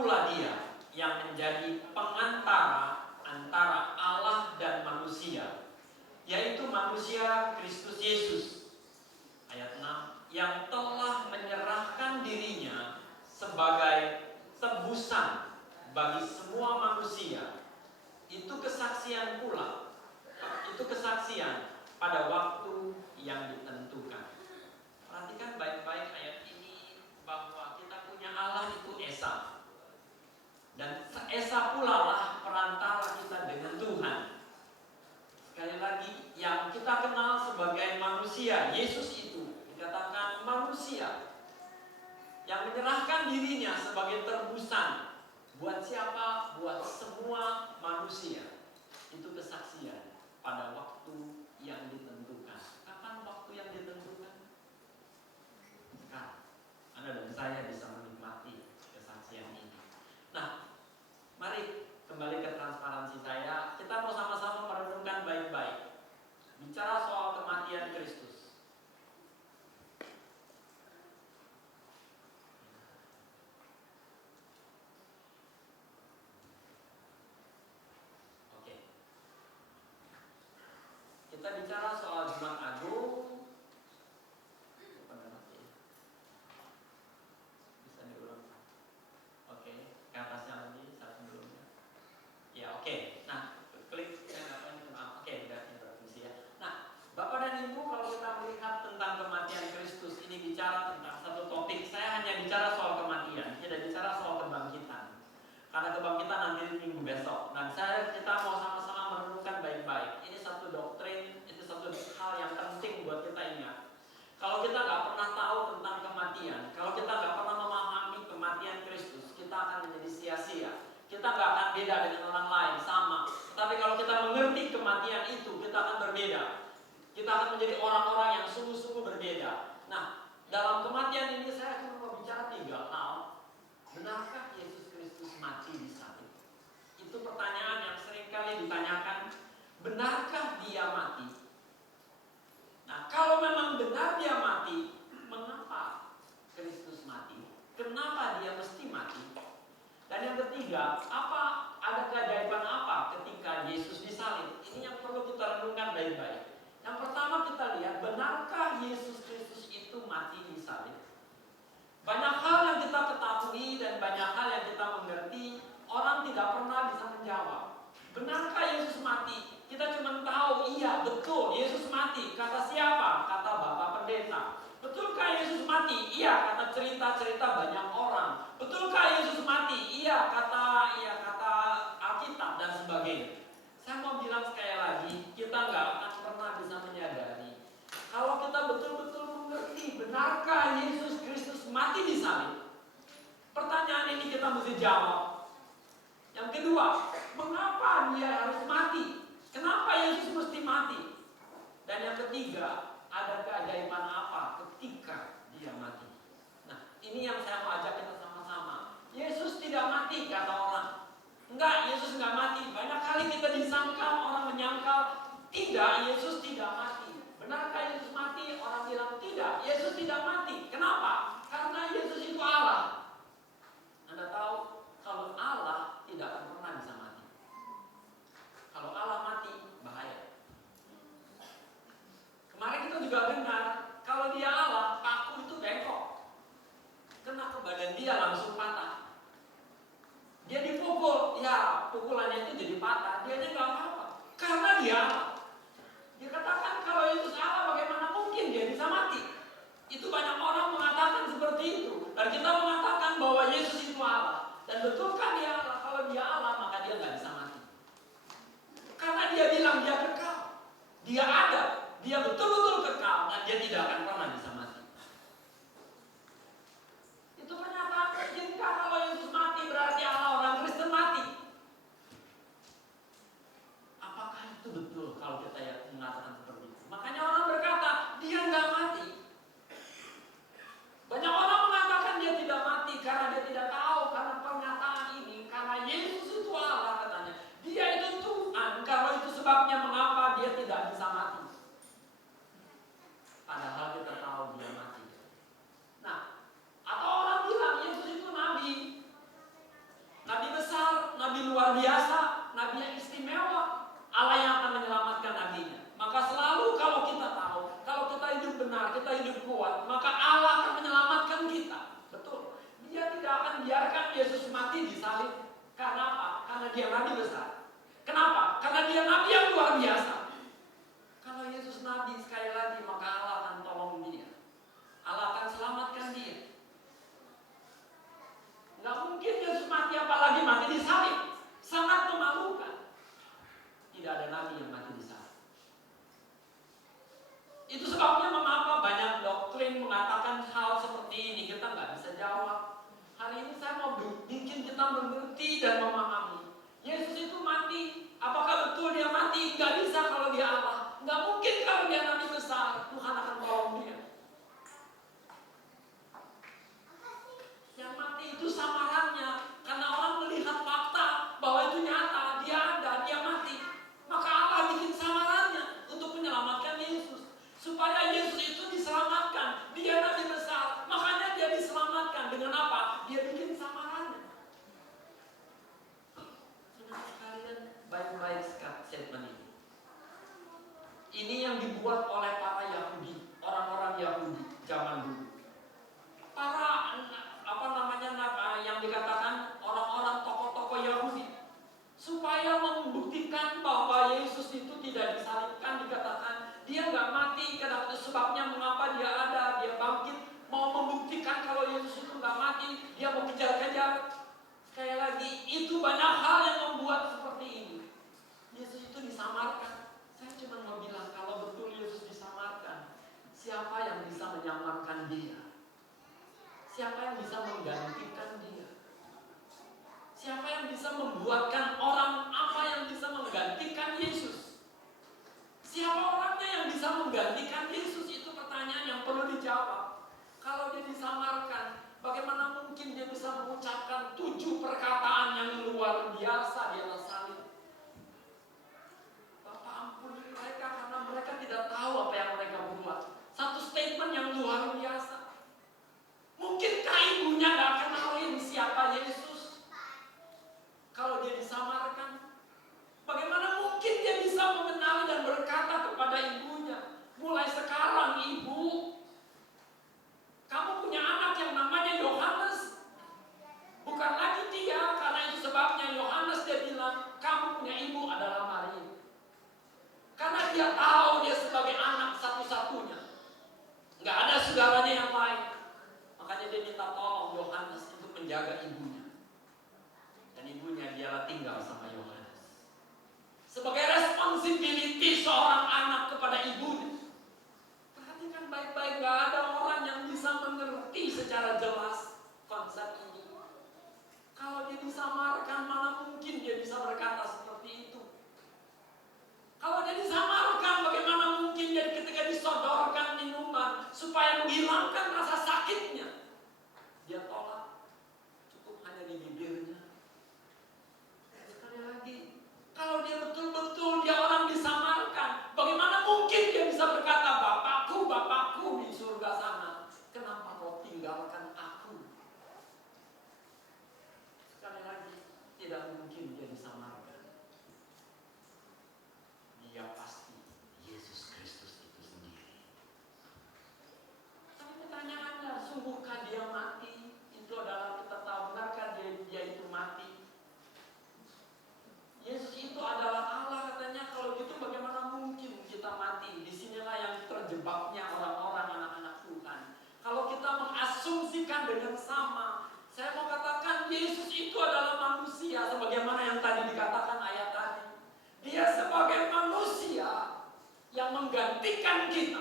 pula Dia yang menjadi pengantara antara Allah dan manusia, yaitu manusia Kristus Yesus. Ayat 6, yang telah menyerahkan dirinya sebagai tebusan bagi semua manusia. Itu kesaksian pula. Itu kesaksian pada waktu yang ditentukan. Perhatikan baik-baik ayat ini, bahwa kita punya Allah itu Esa. Dan Esa pula lah perantara kita dengan Tuhan. Sekali lagi, yang kita kenal sebagai manusia, Yesus itu dikatakan manusia yang menyerahkan dirinya sebagai tebusan. Buat siapa? Buat semua manusia. Itu kesaksian pada waktu yang ditentukan. Kapan waktu yang ditentukan? Sekarang. Anda dan saya bisa menikmati kesaksian ini. Nah, mari kembali ke transparansi saya. Kita mau sama-sama merenungkan baik-baik. Bicara soal kematian Kristus. Kita bicara soal Jumat Agung. Bisa diulang. Oke, ke atasnya lagi saat sebelumnya. Ya, oke. Nah, klik saya nggak tahu ini kenapa. Oke, berarti ya. Nah, Bapak dan Ibu, kalau kita melihat tentang kematian Kristus, ini bicara tentang satu topik. Saya hanya bicara soal kematian, tidak bicara soal kebangkitan. Karena kebangkitan nanti minggu besok. Dan kita mau sama-sama merenungkan baik-baik. Ini satu doktrin, itu satu hal yang penting buat kita ingat. Kalau kita nggak pernah tahu tentang kematian, kalau kita nggak pernah memahami kematian Kristus, kita akan menjadi sia-sia. Kita nggak akan beda dengan orang lain, sama. Tapi kalau kita mengerti kematian itu, kita akan berbeda. Kita akan menjadi orang-orang yang sungguh-sungguh berbeda. Nah, dalam kematian ini saya cuma mau bicara 3 hal. Benarkah Yesus Kristus mati di salib? Itu pertanyaan yang seringkali ditanyakan. Benarkah Dia mati? Nah, kalau memang benar Dia mati, mengapa Kristus mati? Kenapa Dia mesti mati? Dan yang ketiga, ada keajaiban apa ketika Yesus disalib? Ini yang perlu kita renungkan baik-baik. Yang pertama kita lihat, benarkah Yesus Kristus itu mati di salib? Banyak hal yang kita ketahui dan banyak hal yang kita mengerti, orang tidak pernah bisa menjawab. Benarkah Yesus mati? Kita cuma tahu, iya betul Yesus mati. Kata siapa? Kata Bapak Pendeta. Betulkah Yesus mati? Iya, kata cerita-cerita banyak orang. Betulkah Yesus mati? Iya, kata Alkitab dan sebagainya. Saya mau bilang sekali lagi, kita nggak akan pernah bisa menyadari. Kalau kita betul-betul mengerti, benarkah Yesus Kristus mati di salib? Pertanyaan ini kita mesti jawab. Yang kedua, mengapa Dia harus mati? Kenapa Yesus mesti mati? Dan yang ketiga, ada keajaiban apa ketika Dia mati? Nah, ini yang saya mau ajak kita sama-sama. Yesus tidak mati, kata orang. Enggak, Yesus enggak mati. Banyak kali kita disangkal, orang menyangkal, tidak, Yesus tidak mati. Benarkah Yesus mati? Orang bilang tidak, Yesus tidak mati. Kenapa? Karena Yesus itu Allah. Anda tahu, kalau Allah tidak akan pernah bisa mati. Kalau Allah mati, bahaya. Kemarin kita juga dengar, kalau Dia Allah, paku itu bengkok. Kena ke badan Dia langsung patah. Dia dipukul, ya pukulannya itu jadi patah. Dia nggak apa-apa, karena Dia Allah. Dia katakan kalau Yesus Allah, bagaimana mungkin Dia bisa mati? Itu banyak orang mengatakan seperti itu. Dan kita mengatakan bahwa Yesus itu Allah. Dan betulkah Dia Allah? Kalau Dia Allah, maka Dia nggak bisa mati. Karena Dia bilang Dia kekal. Dia ada. Dia betul-betul kekal. Dan Dia tidak akan pernah bisa mati. Itu pernyataan. Jika kalau Yesus mati, berarti Allah orang Kristen mati. Apakah itu betul kalau kita mengatakan seperti itu? Makanya orang berkata, Dia nggak mati. Banyak orang mengatakan Dia tidak mati karena dia tidak tahu, karena pernyataan mati di salib. Karena apa? Karena dia nabi besar. Kenapa? Karena dia nabi yang luar biasa. Kalau Yesus nabi, sekali lagi, maka Allah akan tolong dia. Allah akan selamatkan dia. Nggak mungkin Yesus mati, apalagi mati di salib. Sangat memalukan. Tidak ada nabi yang mati di salib. Itu sebabnya mengapa banyak doktrin mengatakan hal seperti ini. Kita nggak bisa jawab. Hari ini saya mau bikin kita mengerti dan memahami. Yesus itu mati. Apakah betul dia mati? Nggak bisa kalau dia Allah. Nggak mungkin kalau dia nabi besar. Tuhan akan tolong dia. Yang mati itu samarannya. Karena orang melihat fakta bahwa itu nyata. Dia ada, dia mati. Maka Allah bikin samarannya untuk menyelamatkan Yesus. Supaya Yesus itu diselamatkan. Dia nabi besar. Makanya dia diselamatkan. Dengan apa? Dia bikin samarannya. Saudara sekalian, baik-baik statement ini. Ini yang dibuat oleh para Yahudi. Orang-orang Yahudi zaman dulu. Para yang dikatakan orang-orang tokoh-tokoh Yahudi. Supaya membuktikan bahwa Yesus itu tidak disalibkan, dikatakan dia nggak mati, karena itu sebabnya mengapa dia ada, dia bangkit, mau membuktikan kalau Yesus itu nggak mati, dia mau kejar-kejar. Sekali lagi, itu banyak hal yang membuat seperti ini. Yesus itu disamarkan. Saya cuma mau bilang, kalau betul Yesus disamarkan, siapa yang bisa menyamarkan dia? Siapa yang bisa menggantikan dia? Siapa yang bisa membuatkan orang apa yang bisa menggantikan Yesus? Siapa orangnya yang bisa menggantikan Yesus? Itu pertanyaan yang perlu dijawab. Kalau dia disamarkan, bagaimana mungkin dia bisa mengucapkan 7 perkataan yang luar biasa di atas salib? Bapak ampuni mereka karena mereka tidak tahu apa yang mereka buat. Satu statement yang luar biasa. Mungkinkah ibunya gak kenalin siapa Yesus? Kalau dia disamarkan, bagaimana mungkin dia bisa mengenali dan berkata kepada ibunya, mulai sekarang ibu, kamu punya anak yang namanya Yohanes. Bukan lagi dia, karena itu sebabnya Yohanes dia bilang, kamu punya ibu adalah Maria. Karena dia tahu dia sebagai anak satu-satunya. Gak ada saudaranya yang lain. Makanya dia minta tolong Yohanes untuk menjaga ibunya. Dan ibunya dialah tinggal sama Yohanes. Sebagai responsibility seorang anak kepada ibunya. Perhatikan baik-baik, gak ada orang yang bisa mengerti secara jelas konsep ini. Kalau dia disamarkan, mana mungkin dia bisa berkata seperti itu. Kalau dia disamarkan, bagaimana mungkin dia ketika disodorkan minuman supaya menghilangkan rasa sakitnya, dia tolak. Cukup hanya di bibirnya. Sekali lagi, kalau dia betul-betul dia orang disamarkan, bagaimana mungkin dia bisa berkata, Bapakku, Bapakku di surga sana, kenapa kau tinggalkan aku? Sekali lagi, tidak mungkin dia disamarkan. Dia pasti Yesus Kristus itu sendiri. Tapi pertanyaannya, sungguhkah dia mati? Itu adalah kita tahu, benarkah dia itu mati? Yesus itu adalah Allah, katanya. Kalau gitu bagaimana mungkin kita mati? Disinilah yang terjebaknya orang-orang anak-anak Tuhan. Kalau kita mengasumsikan dengan sama, saya mau katakan Yesus itu adalah manusia, sebagaimana yang tadi dikatakan ayat tadi. Dia sebagai manusia yang menggantikan kita.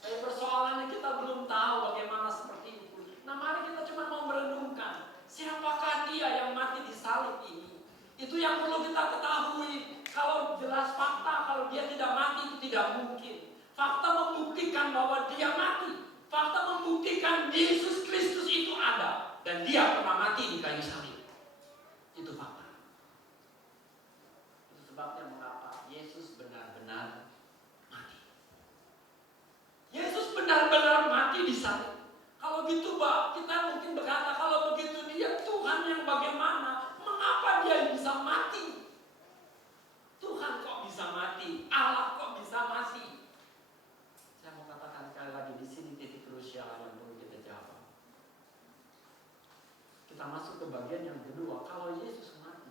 Tapi persoalannya kita belum tahu bagaimana seperti itu. Nah, mari kita cuma mau merenungkan, siapakah dia yang mati di salib ini? Itu yang perlu kita ketahui. Kalau jelas fakta, kalau dia tidak mati itu tidak mungkin. Fakta membuktikan bahwa dia mati. Fakta membuktikan Yesus Kristus itu ada. Dan dia pernah mati di kayu salib. Itu fakta. Itu sebabnya mengapa Yesus benar-benar mati. Yesus benar-benar mati di salib. Kalau gitu, Pak, kita mungkin berkata, kalau begitu dia Tuhan yang bagaimana? Mengapa dia bisa mati? Tuhan kok bisa mati? Allah kok bisa mati? Saya mau katakan sekali lagi, di sini titik krusial yang perlu kita jawab. Kita masuk ke bagian yang kedua. Kalau Yesus mati,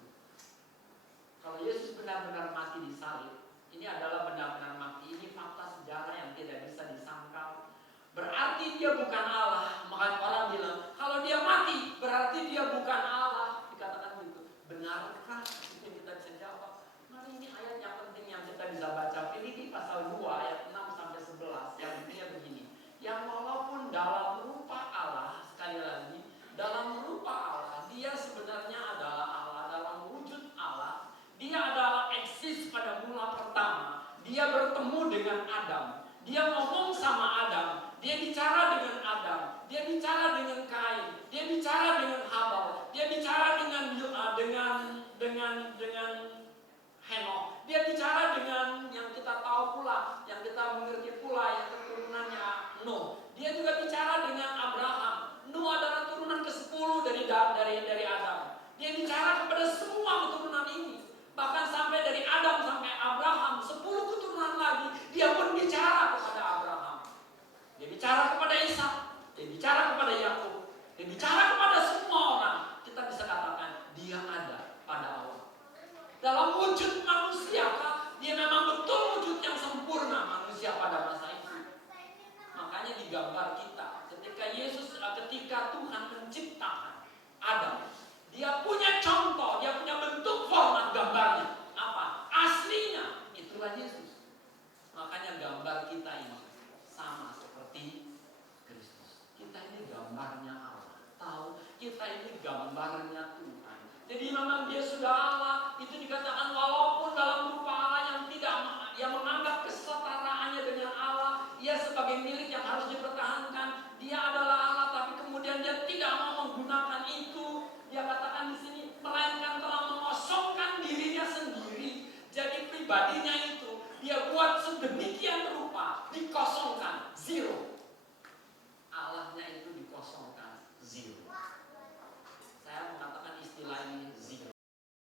kalau Yesus benar-benar mati di salib, ini adalah benar-benar mati. Ini fakta sejarah yang tidak bisa disangkal. Berarti dia bukan Allah. Maka orang bilang, kalau dia mati, berarti dia bukan Allah. Dikatakan gitu. Benarkah? Itu yang kita bisa jawab. Mari ini ayat yang penting yang kita bisa baca. Filipi pasal 2 ayat 6 sampai 11. Yang intinya begini. Yang walaupun dalam rupa Allah, sekali lagi, dalam rupa Allah, dia sebenarnya adalah Allah, dalam wujud Allah. Dia adalah eksis pada mula pertama. Dia bertemu dengan Adam. Dia ngomong sama Adam. Dia bicara dengan Adam. Dia bicara dengan Kain. Dia bicara dengan Habel. Dia bicara dengan Henok. Dia bicara dengan yang kita tahu pula, yang kita mengerti pula, yang keturunannya Nuh. Dia juga bicara dengan Abraham. Nuh adalah turunan ke-10 dari Adam. Dia bicara kepada semua keturunan ini. Bahkan sampai dari Adam sampai Abraham, 10 keturunan lagi, dia pun bicara kepada Abraham. Dia bicara kepada Ishak, dia bicara kepada Yakub, dia bicara kepada semua orang. Kita bisa katakan dia ada pada Allah. Dalam wujud manusia, dia memang betul wujud yang sempurna manusia pada masa itu. Makanya digambar kita ketika Tuhan menciptakan Adam, dia punya contoh, dia punya bentuk format gambarnya. Apa? Aslinya itulah Yesus. Makanya gambar kita ini sama seperti Kristus. Kita ini gambarnya Allah. Tahu, kita ini gambarnya Tuhan. Jadi memang dia sudah Allah. Itu dikatakan walaupun dalam rupa Allah yang menganggap kesetaraannya dengan Allah, ia sebagai milik yang harus dipertahankan. Dia adalah Allah, tapi kemudian dia tidak mau menggunakan itu. Dia katakan di sini, melainkan telah mengosongkan dirinya sendiri. Jadi pribadinya